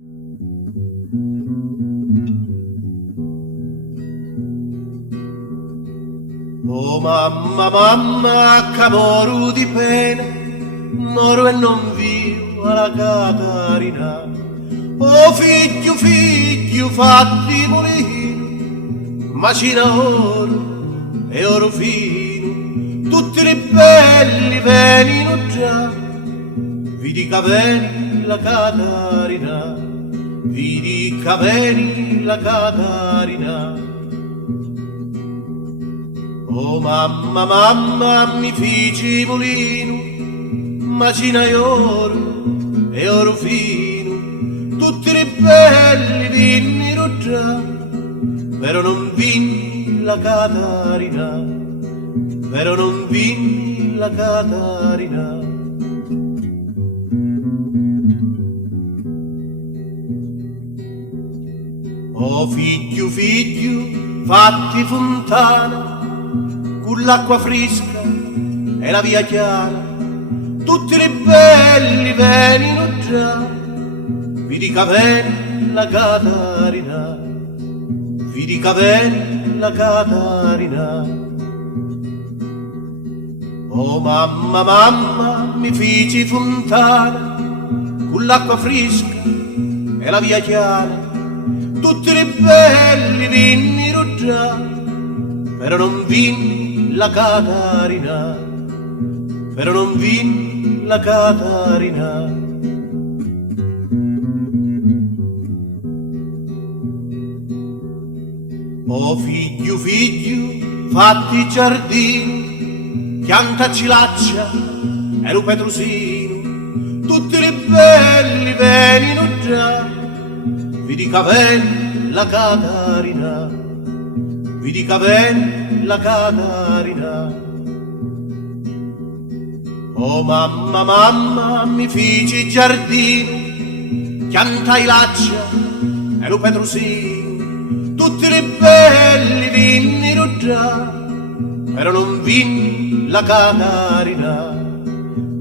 Oh mamma, mamma, che moro di pena, moro e non vivo alla Catarina. Oh figlio, figlio, fatti mulino, macina oro e oro fino, tutti i belli venino già, vidi che veni la Catarina, vidi che veni la Catarina. Oh mamma, mamma, mi fici mulino, macina oro e oro fino, tutti i belli vinnero già, però non vinni la Catarina, però non vinni la Catarina. Oh figlio, figlio, fatti fontana, con l'acqua fresca e la via chiara, tutti i belli venino già, vidi che veni la Catarina, vidi che veni la Catarina. Oh mamma, mamma, mi fici fontana, con l'acqua fresca e la via chiara, tutti i belli vennero già, però non vinni la Catarina, però non vinni la Catarina. Oh figlio, figlio, fatti giardini, pianta cilaccia e lo petrusino, tutti i belli venino già, vidi che veni la Catarina, vidi che veni la Catarina. Oh mamma, mamma, mi fici giardino, piantai laccia e lo petrusino, tutti i belli vinnero già, però non vinni la Catarina,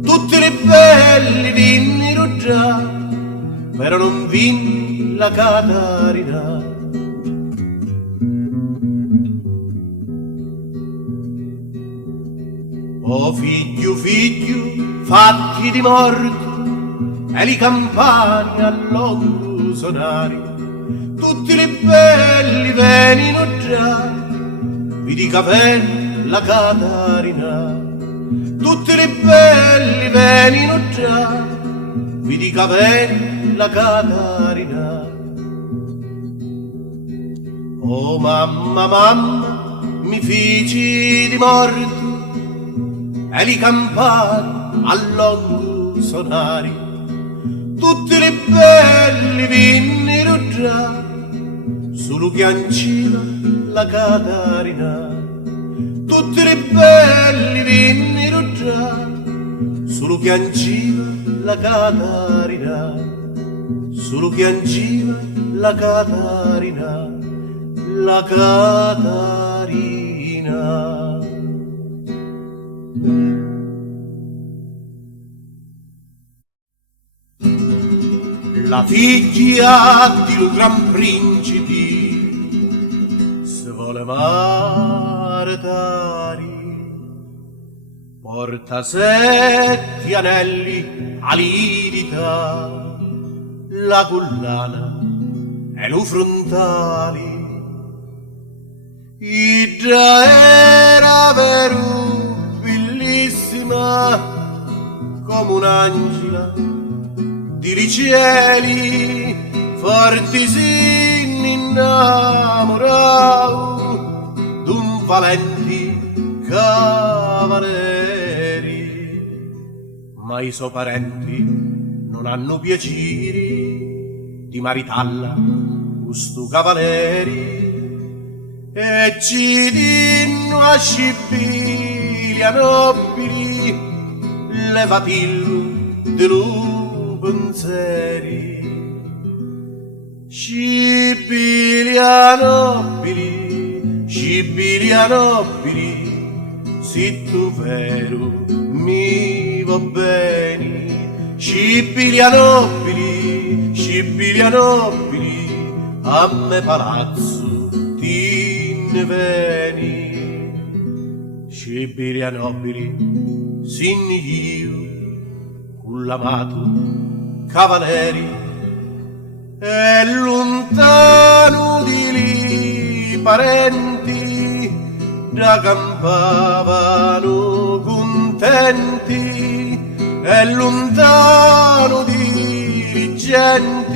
tutti i belli vinnero già, però non vinni la Catarina. Oh figlio, figlio, fatti di morto e li campani a longo sonari, tutti i belli venino già, vidi che veni la Catarina, tutti i belli venino già, vidi che veni la Catarina. Oh mamma, mamma, mi fici di morto e li campani a longo sonari, tutti i belli vinnero già, solo piangeva la Catarina, tutti i belli vinnero già, solo piangeva la Catarina, solo piangeva la Catarina, la Catarina. La figlia di un gran principe se vuole maritare, porta 7 anelli all'idita, la collana e lo frontali. Idra era vero bellissima come un'angela di cieli, forti si innamorau d'un valenti cavalieri, ma i suoi parenti non hanno piacere di maritalla questo cavalieri, e ci dinno a scippi a nobili levatillo dello pensieri, scippi a nobili, se tu vero mi va bene, scippi a nobili, scibili nobili, a me palazzo ti ne veni. Scibili nobili, sin io, con l'amato cavalieri, e lontano di lì parenti da campavano contenti, e lontano dirigenti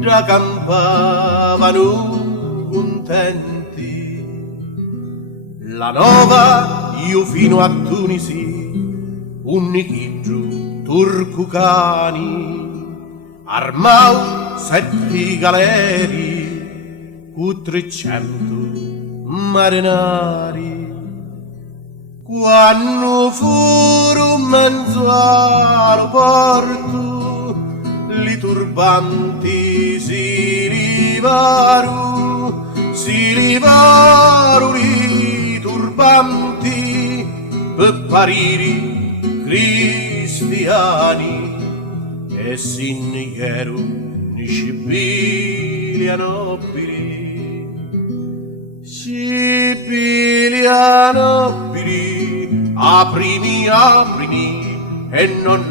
da campavano contenti. La nova io fino a Tunisi un nichiggio turcucani armau 7 galeri cu 300 marinari. Quando furu mezzo aeroporto li turbanti si livaru li turbanti per pariri cristiani, e sinnigheru ni scibili nobili, scibili nobili, aprimi, e non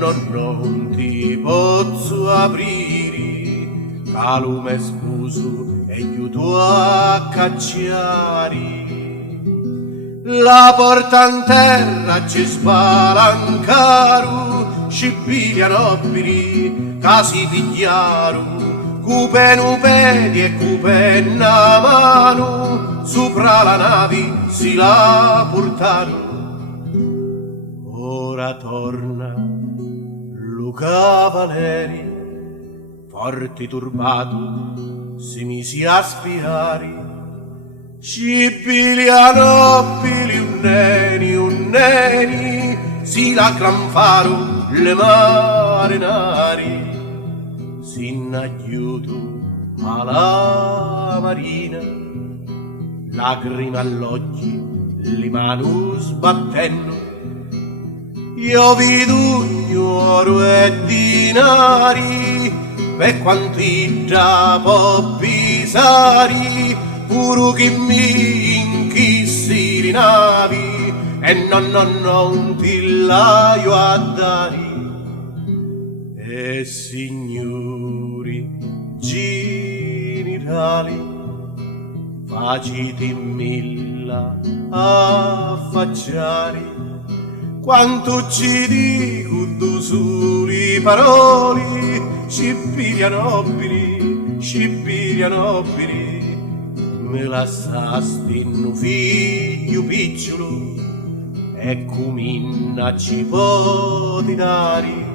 ti posso aprire, calume spuso e aiuto a cacciare. La porta in terra ci spalancaru, scibili nobili, casi pigliaru, cupenu pedi e cupenna mano, sopra la nave si la portaru. Ora torna lo cavalieri, forte turbato si misi a spiare. Scibili nobili, un neni, si la clanfaru le marinari, sin aiuto alla marina, lacrime all'occhi, li manu sbattendo. Io vedo oro e dinari, per quanti già può pisari, puro che mi inchissi le navi, e non ti laio a dare. E signori generali, faciti milla affacciare, quanto ci dico tu sulle parole, scibili nobili, me lasciasti un figlio piccolo, e cominna ci poti dare,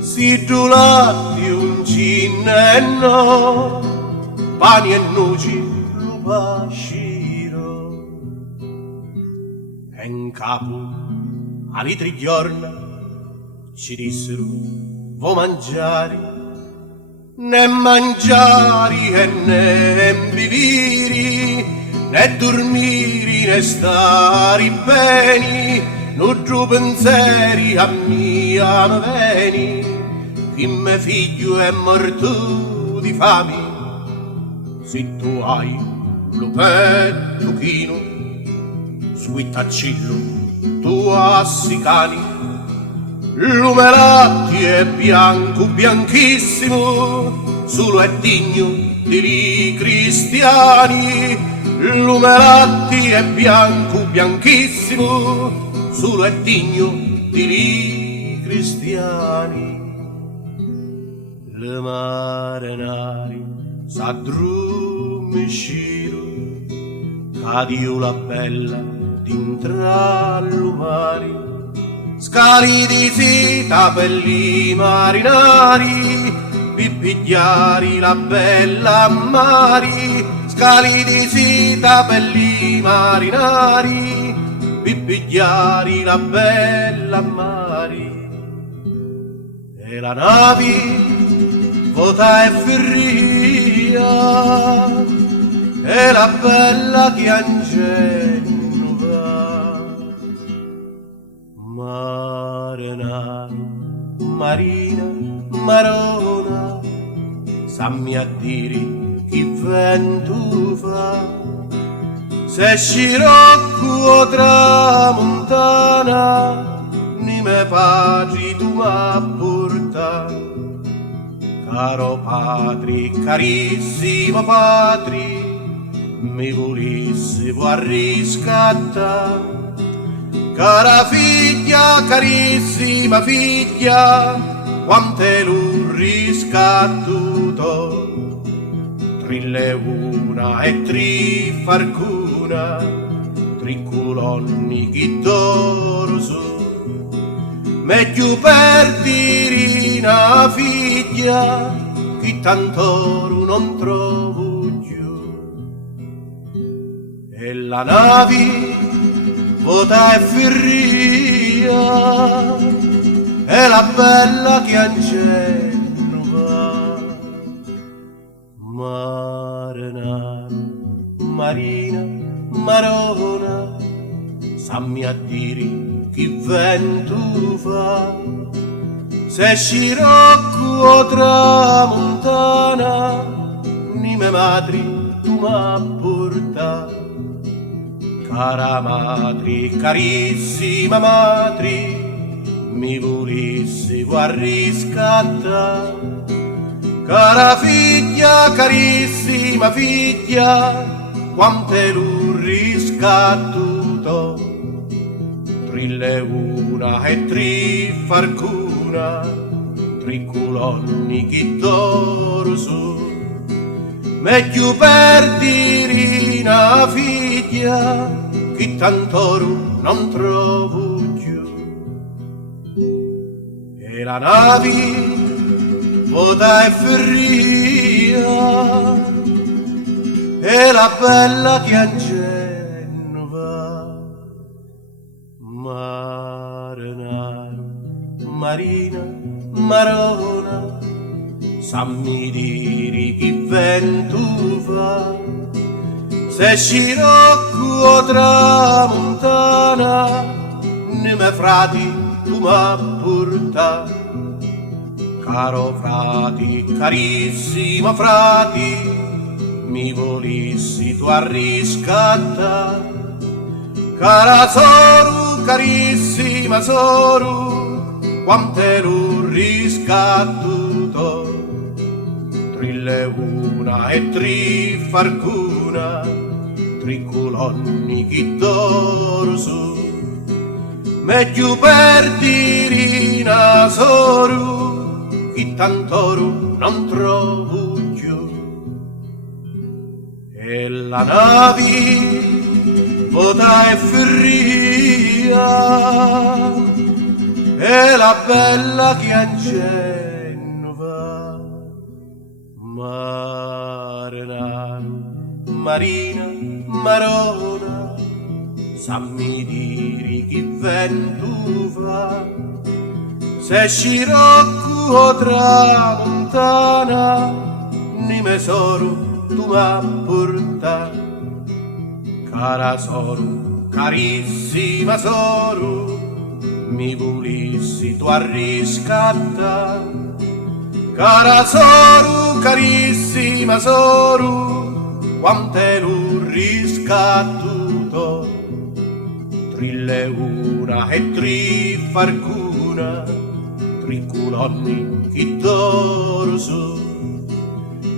si tu latti un cinenno, pani e noci lo pasciro, e in capo alle 3 giorni ci dissero vo mangiare, né mangiare e né vivere, né dormire né stare bene, non giù pensieri a mia me veni, che me figlio è morto di fame. Se tu hai lo petto chino, sguittaccillo tu assicani, l'umelatti è bianco bianchissimo, solo è digno di cristiani. L'umelatti è bianco bianchissimo, solo è digno di cristiani. Le marinari s'addormisciro, cadio la bella d'intra all'umari, scali di seta per li marinari, pipigliari la bella mari, scali di seta per li marinari, pipigliari la bella mari. E la navi vota e ferria, e la bella che angelo va. Marinaro, marina, marona, sammi a dire chi vento fa. Se scirocco tramontana, ni me patri tu m'ha portato. Caro patri, carissimo patri, mi volessi può riscattare. Cara figlia, carissima figlia, quante l'ho riscattuto. Trille una e tri farcuna, tri colonni chi d'oro su. Meglio perdere una figlia, che tant'oro non trovo più. E la nave vota e ferria, è la bella che angello va. Marina, marina, marona, sammi a dire chi vento fa. Se scirocco tramontana, ni me madri tu m'ha portato. Cara madri, carissima madri, mi volessi può riscattare. Cara figlia, carissima figlia, quante l'ho riscattuto. Trille una e tri farcuna, tri colonni chi d'oro su. Meglio perdere una figlia, che tant'oro non trovo più. E la nave vota e ferria, e la bella che angello va. Marina, marina, marona, sammi dire chi vento fa. Se scirocco tramontana, ne me frati tu m'ha portato. Caro frati, carissimo frati, mi volessi tu a riscattare. Cara soru, carissima soru, quante l'ho riscattuto. Trille una e tri farcuna, tri colonni chi d'oro su. Meglio perdere una soru, che tant'oro non trovo più. E la nave vota e ferria, e la bella che angello va. Marina, marina, marona, sammi dire chi vento fa. Se scirocco tramontana, ni me soru tu m'ha portato. Cara soru, carissima soru, mi volessi tu a riscattare. Cara soru, carissima soru, quante l'ho riscattuto. Trille una e tri farcuna, tri colonni chi d'oro su.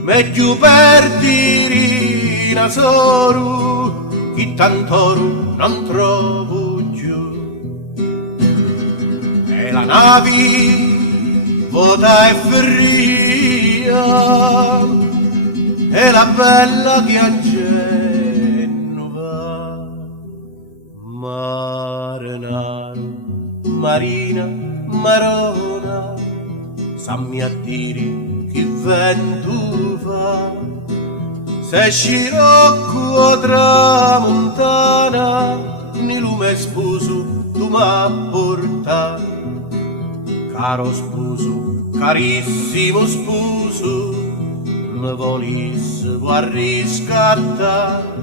Meglio perdere una soru, che tant'oro non trovo più. E la nave vota e ferria, e la bella che angello va. Marina, marina, marona, sammi a dire chi vento fa. Se scirocco tramontana, ni lume sposo tu m'ha portato. Caro sposo, carissimo sposo, mi volessi può riscattare.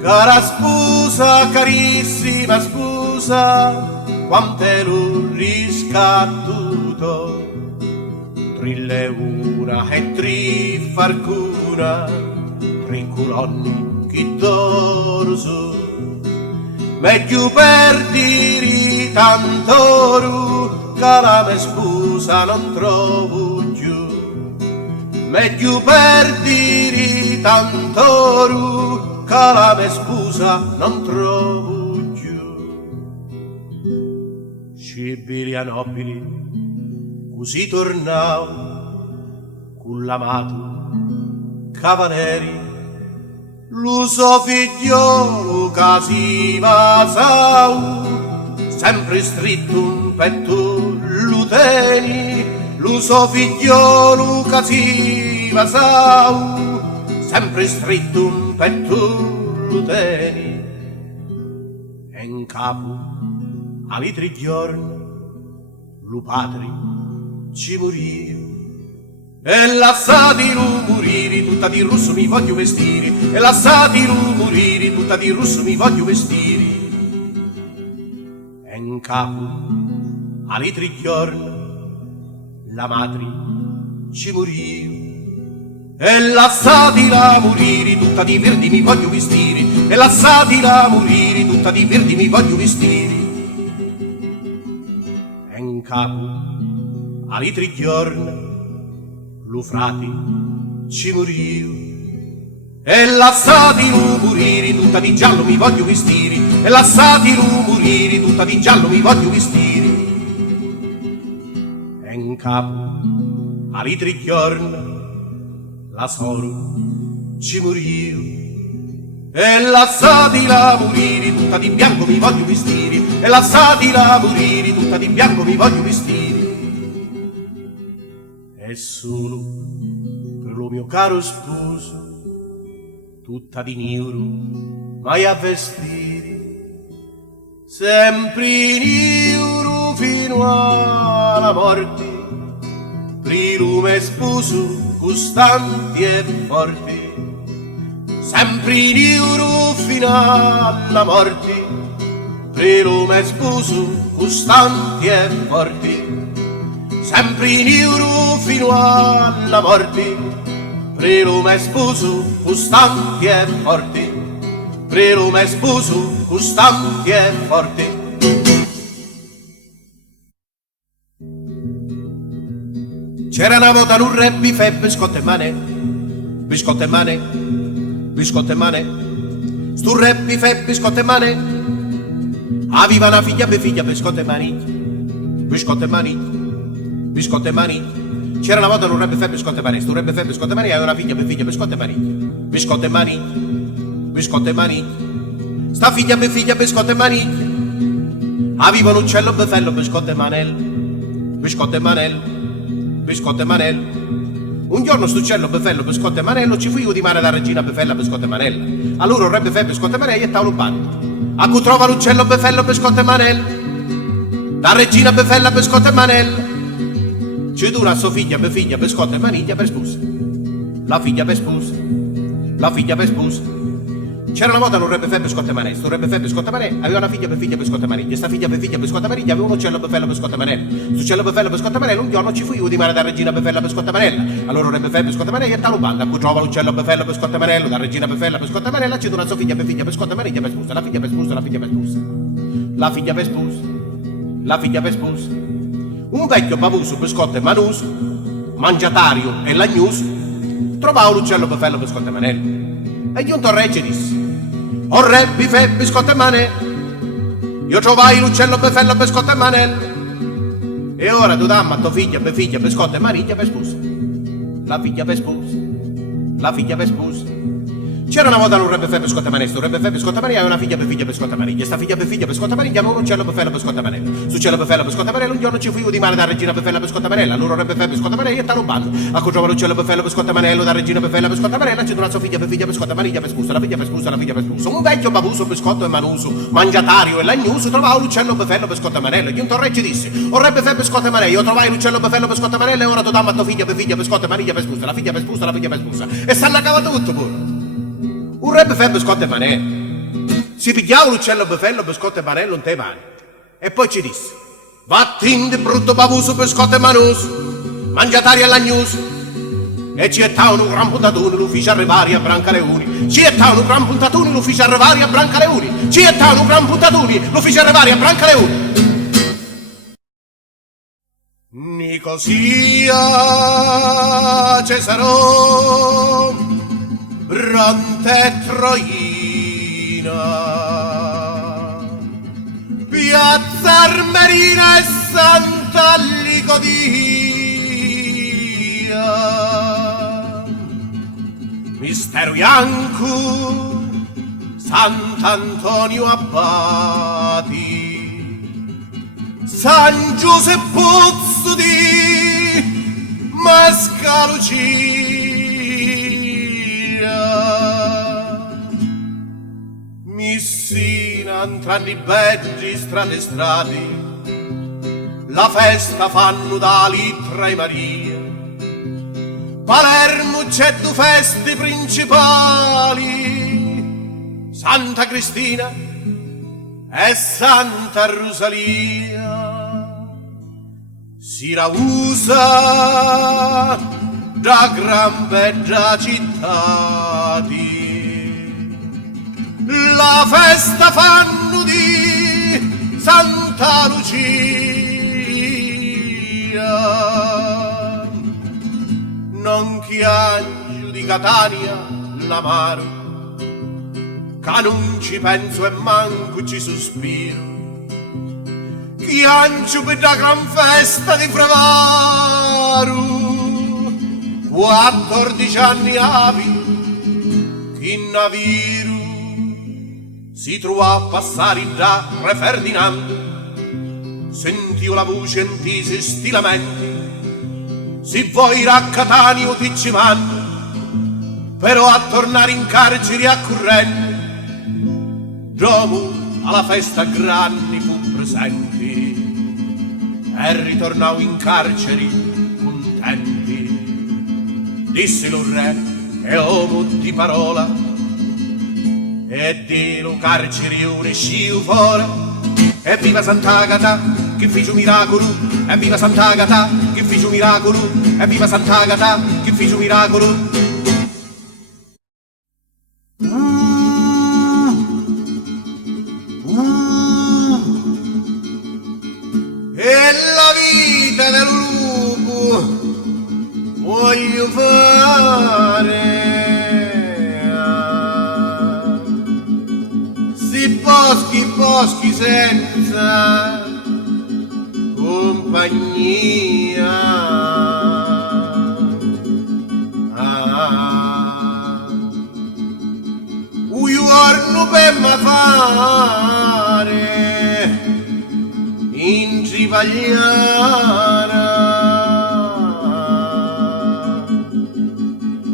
Cara sposa, carissima sposa, quante l'ho riscattuto. trille una e tri farcuna, tri colonni chi dorso, meglio per dire tant'oro, che la mia sposa non trovo più, meglio per dire tant'oro, che la mia sposa non trovo più. Cibiria nobili, così tornavo, con l'amato cavalieri, lo so figliolo che si vasau, sempre stretto un petto lo teni, lo so figliolo che si vasau, sempre stretto un petto lo teni, e in capo all'altri giorni lo padre ci morì, e lasciati lo morire tutta di rosso mi voglio vestire, e lasciati lo morire tutta di rosso mi voglio vestire, e in capo all'altri giorni la madre ci morì, e lasciati la morire tutta di verdi mi voglio vestire, e lasciati la morire tutta di verdi mi voglio vestire, e in capo all'altri giorni lo frate ci morì, e lasciati lo morire tutta di giallo mi voglio vestire, e lasciati lo morire tutta di giallo mi voglio vestire, e in capo all'altri giorni la soro ci morì, e lasciati la morire tutta di bianco mi voglio vestire, e lasciati la morire tutta di bianco mi voglio vestire, e solo per lo mio caro sposo tutta di nero vai a vestire, sempre nero fino alla morte, per lo mio sposo costanti e forti, sempre nero fino alla morte, per lo mio sposo costanti e forti, sempre nero fino alla morte, per lo mio sposo costanti e forti, per lo mio sposo costanti e forti. C'era una volta un re bife biscotte e mane, biscotte e mane, biscotte e mane, stu re bife biscotte e mane, aveva una figlia biscotte e mani, biscotte e mani, biscotte e mani. C'era una volta un re bife biscotte e mani, stu re bife biscotte e mani, aveva una figlia biscotte e mani, biscotte e mani, biscotte e mani, sta figlia biscotte e mani, aveva un uccello befello biscotte e manel, biscotte e manel, biscotte e manello. Un giorno st'uccello befello biscotte e manello ci fu io di mare da regina befella biscotte e manella. Allora un re befè biscotte e manella e tavolo bando. A cui trova l'uccello befello biscotte e manella, da regina befella biscotte e manella. Ci dura a sua figlia biscotte e maniglia per sposa. La figlia per sposa, la figlia per sposa. C'era una volta un re befè biscotte e manella, sto re befè biscotte e manella aveva una figlia biscotte e maniglia, sta figlia biscotte e maniglia aveva un uccello befello biscotte e manella. L'uccello befello biscotte e manella un giorno ci fu io di mare da regina befella biscotte e manella. Allora un re befè biscotte e manella e talo banda, a cui trova l'uccello befello biscotte e manella, da regina befella biscotte e manella ci dura a sua figlia biscotte e maniglia per sposa. La figlia per sposa, la figlia per sposa, la figlia per sposa, la figlia per sposa. Un vecchio pavuso biscotte e manuso, mangiatario e lagnuso, trovava l'uccello befello biscotte e manella e giunto al re ci disse: o re bifè biscotte e mane, io trovai l'uccello befello biscotte e manella, e ora tu dammi a tua figlia biscotte e maniglia per sposa. La figlia per sposa, la figlia per sposa. C'era una volta un re befè biscotte e manella, un re befè biscotte e maniglia aveva una figlia biscotte e maniglia, sta figlia biscotte e maniglia aveva un uccello befello biscotte e manella. Succello befello biscotte e manella un giorno ci fu io di mare da regina befella biscotte e manella. Allora re befè biscotte e maniglia e talo bando, a cui trova l'uccello befello biscotte e manella, da regina befella biscotte e manella ci dura sua figlia biscotte e maniglia per sposa. La figlia per sposa, la figlia per sposa. Un vecchio babuso biscotto e manuso, mangiatario e lagnuso, trovava l'uccello befello biscotte e manella. Giunto al re ci disse: o re befè biscotte e manella, io trovai l'uccello befello biscotte e manella, e ora tu dammi a tua figlia biscotte e maniglia per sposa. La figlia per sposa, la figlia per sposa. E s'hanno accabato tutto pure. Un re befè biscotte e manella si pigliava l'uccello befello biscotte e manella in mani e poi ci disse: vattene brutto bavuso biscotte e manuso, mangiatari alla news e ci è un gran puntatone l'ufficio arrivari a Brancaleuni, ci è un gran puntatone l'ufficio arrivari a Brancaleuni, ci è un gran puntatone l'ufficio arrivari a Brancaleuni. Nicosia, Cesaro, Bronte, Troina, Piazza Armerina e Santa Licodia, Mistero Bianco, Sant'Antonio Abbati, San Giuseppuzzo di Mascalucia, Messina, entrambi beggi, strade e strade, la festa fanno da Litra e Maria, Palermo c'è due feste principali, Santa Cristina e Santa Rosalia. Siracusa da gran bella città, la festa fanno di Santa Lucia, non chiangio di Catania l'amaro, che non ci penso e manco ci sospiro, chiancio per la gran festa di Frevaro, 14 anni avi, che naviro si trova a passare da Re Ferdinando, sentio la voce in tisi stilamenti, si vuoi a Catania o ti ci mando, però a tornare in carcere a corrente, dopo alla festa grandi fu presenti e ritornavo in carceri contenti. Disse lo re e uomo di parola e di lo carceri un esciu fuori. Evviva Sant'Agata che fece un miracolo, evviva Sant'Agata che fece un miracolo, evviva Sant'Agata che fece un miracolo. E la vita del lupo voglio fare, si boschi senza compagnia, un giorno per me fare in Cipagliana,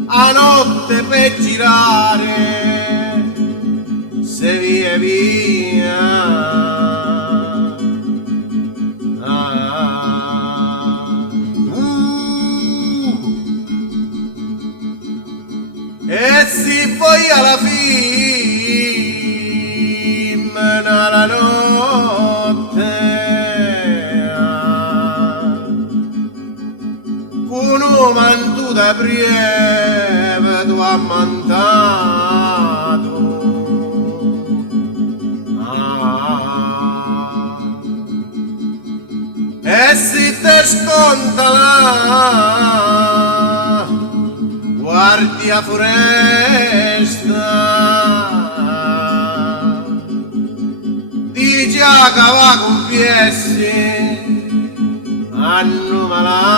a notte per girare se via e si poi alla fine la notte con un manto da breve tu ha mandato, e si te sconta guardia foresta, dice a cava con piessi hanno malato,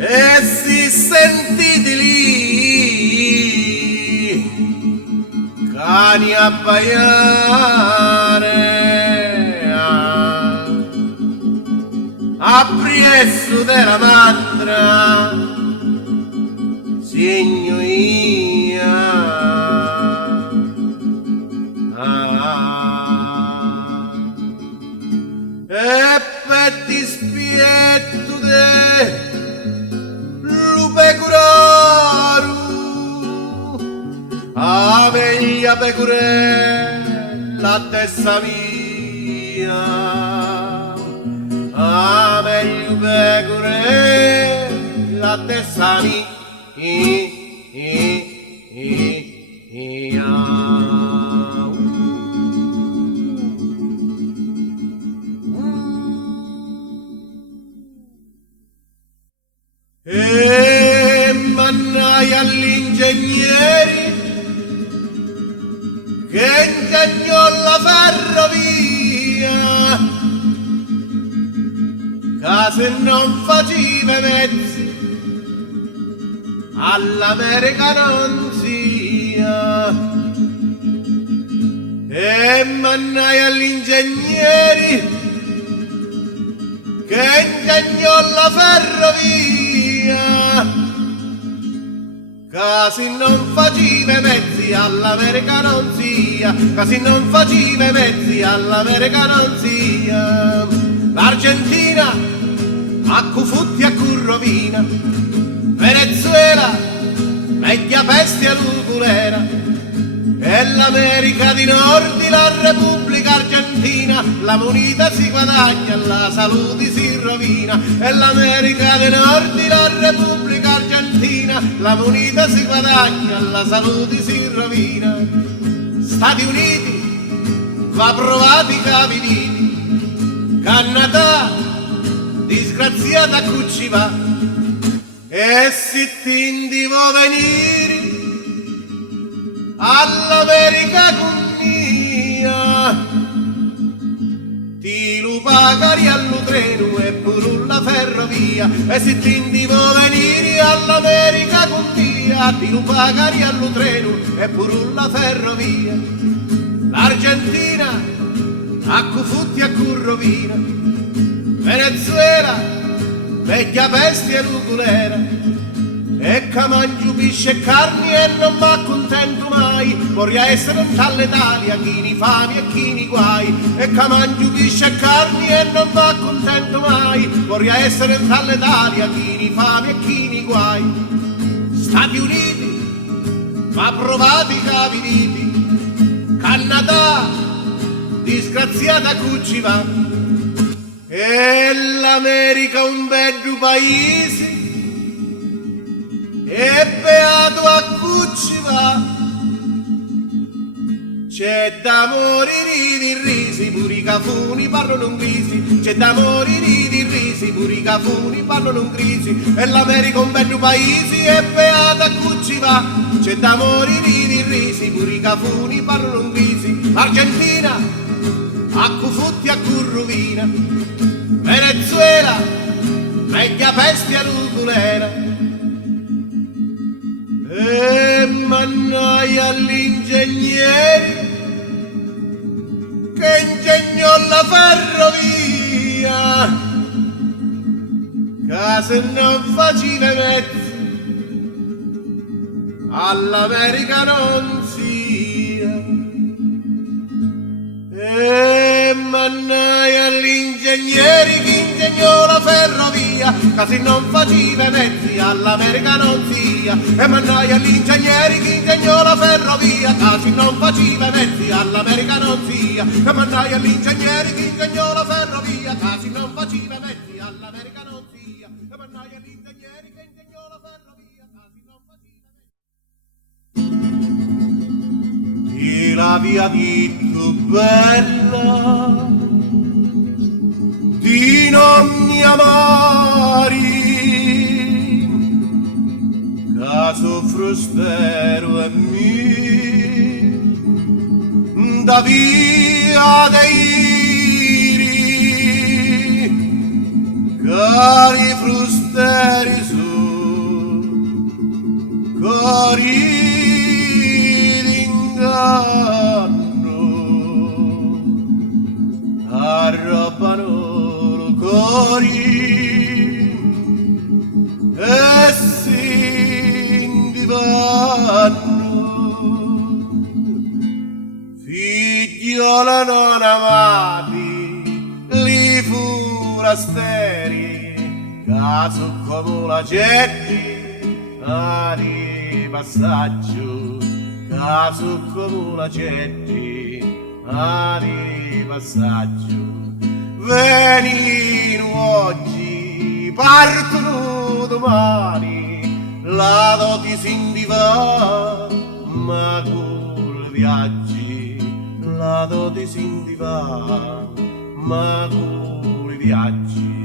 e si sentiti lì cani abbaiare a presso della mandra signoria. E per dispietto de lu pecoraru a veglia meglio pecorella testa mia, meglio pecorella testa mia. E mannaia all'ingegneri che ingegnò la ferrovia, che se non faceva mezzi all'America non sia. E mannaia all'ingegneri che ingegnò la ferrovia, che se non faceva mezzi all'America non sia, che se non faceva mezzi all'America non sia. L'Argentina a cufutti a currovina, Venezuela meglio peste a lugulera, e l'America di Nord, la Repubblica Argentina, la moneta si guadagna, la salute si rovina. E l'America di Nord, la Repubblica Argentina, la moneta si guadagna, la salute si rovina. Stati Uniti, va provati i capitini, Canada, disgraziata cucci va, e se ti devo venire all'America con mia, ti lo pagari allo treno e pure la ferrovia. E se ti devo venire all'America con mia, ti lo pagari allo treno e pure la ferrovia. L'Argentina a cufutti a currovina, Venezuela vecchia bestia nucleare, e che mangio pesce e carni e non mi accontento mai. Vorrei essere un tall'Italia, chi ni fami e chi ni guai. E che mangio pesce e carni e non mi accontento mai. Vorrei essere un tall'Italia, chi ni fami e chi ni guai. Stati Uniti, va provati i capititi, Canada, disgraziata cucci va. E l'America un bel paese, e beato a cucci va. C'è da morire di risi, pure i cafuni parlano inglesi. C'è da morire di risi, pure i cafuni parlano inglesi. E l'America un bel paese, e beato a cucci va. C'è da morire di risi, pure i cafuni parlano inglesi. Argentina, a cufutti a currovina, Venezuela, meglio peste a nucleare. E mannaia all'ingegnere che ingegnò la ferrovia, che se non faceva mezzi all'America non sia. E mannaia all'ingegnere che ingegnò la ferrovia, che se non faceva mezzi all'America non sia. E mannaia all'ingegnere che ingegnò la ferrovia, che se non faceva mezzi all'America non sia. E mannaia all'ingegnere che ingegnò la ferrovia, che se non faceva mezzi all'America non sia. E mannaia all'ingegnere che ingegnò la ferrovia, che se non faceva mezzi. E la via detto bella di non mi amari, che soffro stero e mi da via dei iri, cari frusteri su cari d'inganno, arrobbano lo cori e si indivanno. Figliola non amati, li forasteri, caso come la gente, ari passaggio, che caso come la gente di passaggio. Venino oggi, partono domani, la doti si va, ma col viaggi, la doti si va, ma col viaggi.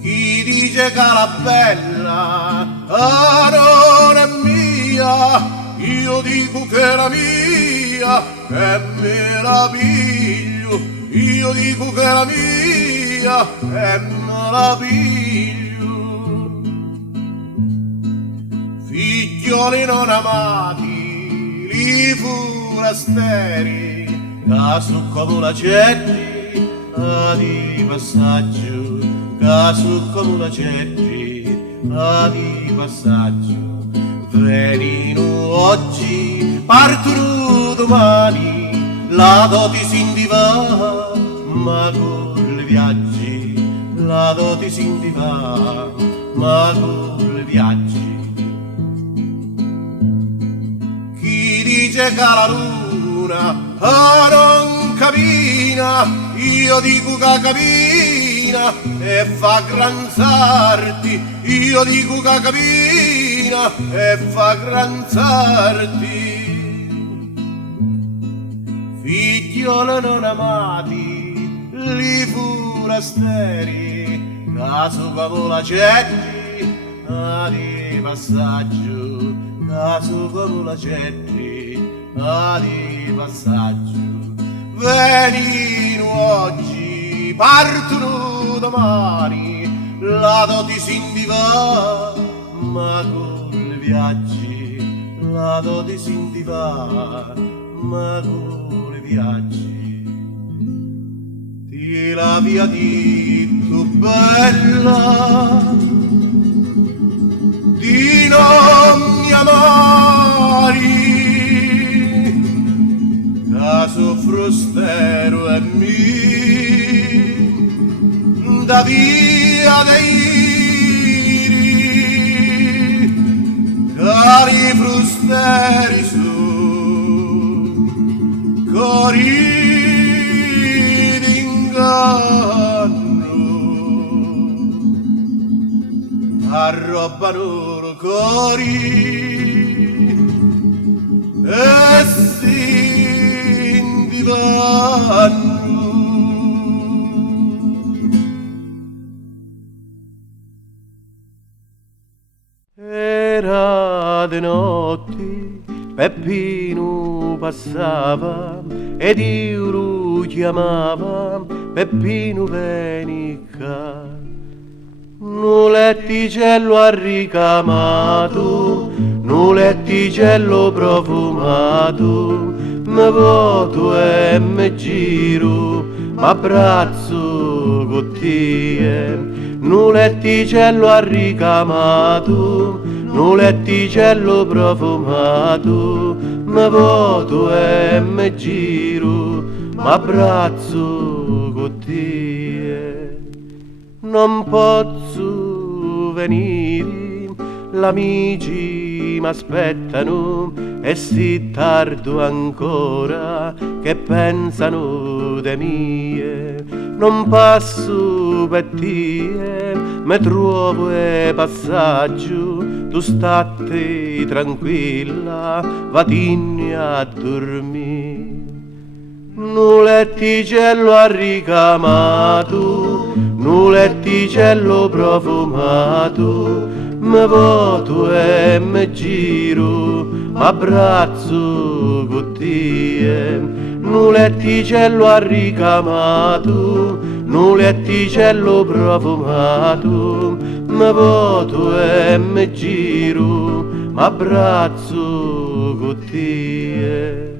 Chi dice che la bella non è mia, io dico che la mia è meraviglio, io dico che la mia è meraviglio. Figlioli non amati, li forasteri, caso come la gente di passaggio, caso come la gente di passaggio. Venino oggi, partono domani, la doti si va, ma con viaggi, la doti si va, ma con viaggi. Chi dice che la luna non cammina, io dico che cammina e fa gran sarti, io dico che cammina e fa gran sarti. Figliolo non amati, li forasteri, caso come la gente di passaggio, caso come la gente di passaggio. Venino oggi, partono domani, la doti si va, ma con viaggi, la doti si va, ma con viaggi. Ti la via di tu bella, di non mi amari, caso frustero è mi, da via dei cari frusteri su, cori d'inganno, arrobbano cori e si indivanno. Era di notte, Peppino passava ed io lo chiamava, Peppino vieni qua. Nu letticello arricamato, nu letticello profumato, mi voto e mi giro, m'abbraccio con te. Nu letticello arricamato, nu letticello profumato, mi voto e mi giro, m'abbraccio con te. Non posso venire, l'amici m'aspettano e si tardo ancora che pensano de mie. Non passo per te, mi trovo e passaggio, tu state tranquilla, vatinni a dormire. Nu letticello arricamato, nu letticello profumato, mi voto e mi giro, m'abbraccio con te. Nu letticello arricamato, nu letticello profumato, mi voto e mi giro, m'abbraccio con te.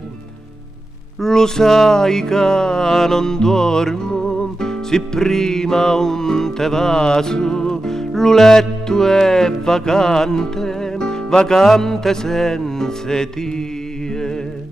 Lo sai che non dormo, se prima un te vaso, lo letto è vacante, vacante senza tie.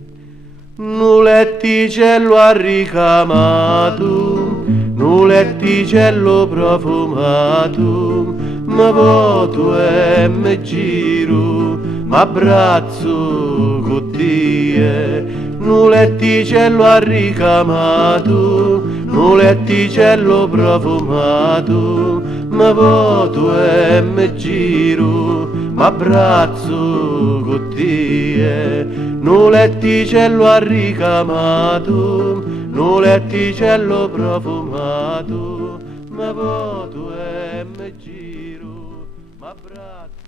Nu letticello arricamato, nu letticello profumato, mi voto e e mi giro, m'abbraccio con te, un letticello arricamato, un letticello profumato, mi poto e mi giro, m'abbraccio con te, un letticello arricamato, un letticello profumato, mi poto e mi giro, m'abbraccio.